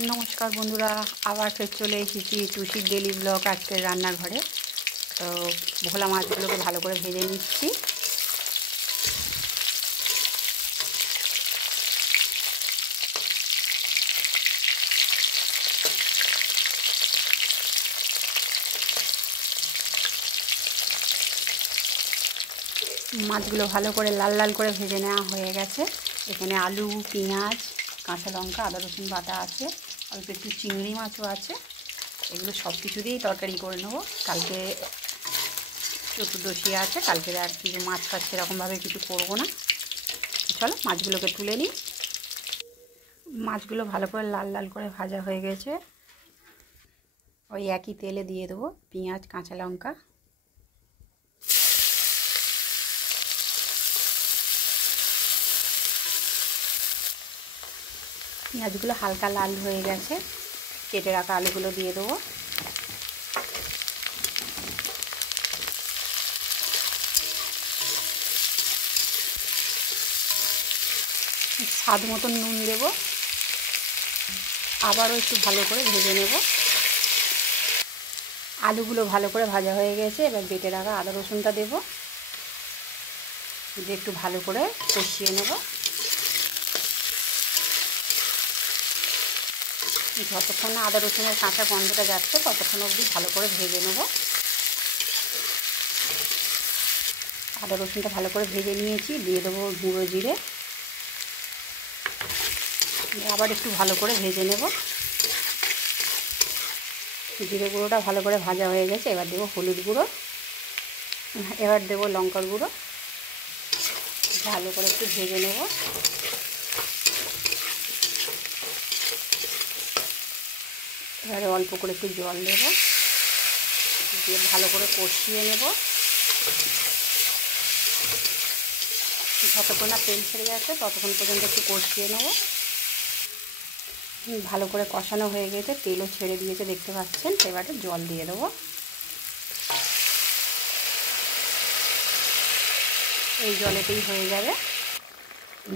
নমস্কার বন্ধুরা, আবার ফের চলে এসেছি টুসির ডেলি ব্লগ আজকের রান্নাঘরে। তো ভোলা মাছগুলোকে ভালো করে ভেজে নিচ্ছি। মাছগুলো ভালো করে লাল লাল করে ভেজে নেওয়া হয়ে গেছে। এখানে আলু, পেঁয়াজ, কাঁচা লঙ্কা, আদা রসুন বাটা আছে, অল্প একটু চিংড়ি মাছও আছে। এগুলো সব কিছু দিয়েই তরকারি করে নেবো। কালকে চতুর্দশী আছে, কালকে আর কিছু মাছ ফাছ সেরকমভাবে কিছু করবো না। চলো মাছগুলোকে তুলে নিই। মাছগুলো ভালো করে লাল লাল করে ভাজা হয়ে গেছে। ওই একই তেলে দিয়ে দেবো পেঁয়াজ, কাঁচা লঙ্কা, পেঁয়াজগুলো হালকা লাল হয়ে গেছে। কেটে রাখা আলুগুলো দিয়ে দেবো। স্বাদ মতন নুন দেব। আবারও একটু ভালো করে ভেজে নেব। আলুগুলো ভালো করে ভাজা হয়ে গেছে। এবার বেটে রাখা আদা রসুনটা দেবো, দিয়ে একটু ভালো করে কষিয়ে নেব। যতক্ষণ না আদা রসুনের কাঁচা গন্ধটা যাচ্ছে ততক্ষণ অবধি ভালো করে ভেজে নেব। আদা রসুনটা ভালো করে ভেজে নিয়েছি, দিয়ে দেবো গুঁড়ো জিরে। আবার একটু ভালো করে ভেজে নেব। জিরে গুঁড়োটা ভালো করে ভাজা হয়ে গেছে। এবার দেবো হলুদ গুঁড়ো, এবার দেবো লঙ্কার গুঁড়ো। ভালো করে একটু ভেজে নেব। এবারে অল্প করে একটু জল দেবো, দিয়ে ভালো করে কষিয়ে নেব। যতক্ষণ না তেল ছেড়ে যাচ্ছে ততক্ষণ পর্যন্ত একটু কষিয়ে নেব। ভালো করে কষানো হয়ে গেছে, তেলও ছেড়ে দিয়েছে দেখতে পাচ্ছেন। এবারে জল দিয়ে দেবো। এই জলেতেই হয়ে যাবে।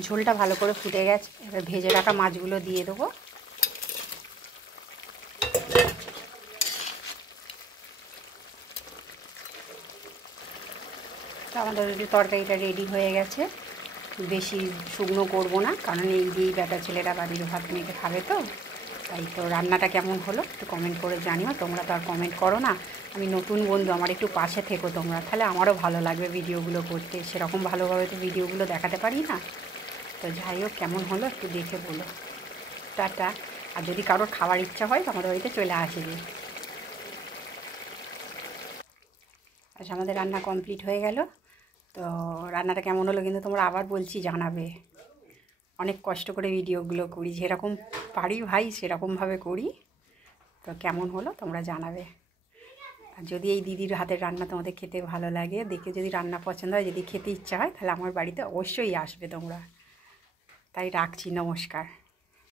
ঝোলটা ভালো করে ফুটে গেছে। এবার ভেজে রাখা মাছগুলো দিয়ে দেবো। তো আমাদের তরকারিটা রেডি হয়ে গেছে। বেশি শুকনো করবো না, কারণ এই দিয়েই বেটা ছেলেরা বাড়ির ভাত মেখে খাবে। তো তাই তো রান্নাটা কেমন হলো একটু কমেন্ট করে জানিও। তোমরা তো আর কমেন্ট করো না। আমি নতুন বন্ধু, আমার একটু পাশে থেকো তোমরা, তাহলে আমারও ভালো লাগবে ভিডিওগুলো করতে। সেরকম ভালোভাবে তো ভিডিওগুলো দেখাতে পারি না। তো যাই হোক, কেমন হলো একটু দেখে বলো। টাটা। আর যদি কারোর খাওয়ার ইচ্ছা হয় তো আমাদের বাড়িতে চলে আসবে। আচ্ছা, আমাদের রান্না কমপ্লিট হয়ে গেল। তো রান্নাটা কেমন হলো কিন্তু তোমরা আবার বলছি জানাবে। অনেক কষ্ট করে ভিডিওগুলো করি, যেরকম পারি ভাই সেরকমভাবে করি। তো কেমন হলো তোমরা জানাবে। আর যদি এই দিদির হাতের রান্না তোমাদের খেতে ভালো লাগে, দেখে যদি রান্না পছন্দ হয়, যদি খেতে ইচ্ছা হয়, তাহলে আমার বাড়িতে অবশ্যই আসবে তোমরা। তাই রাখছি, নমস্কার।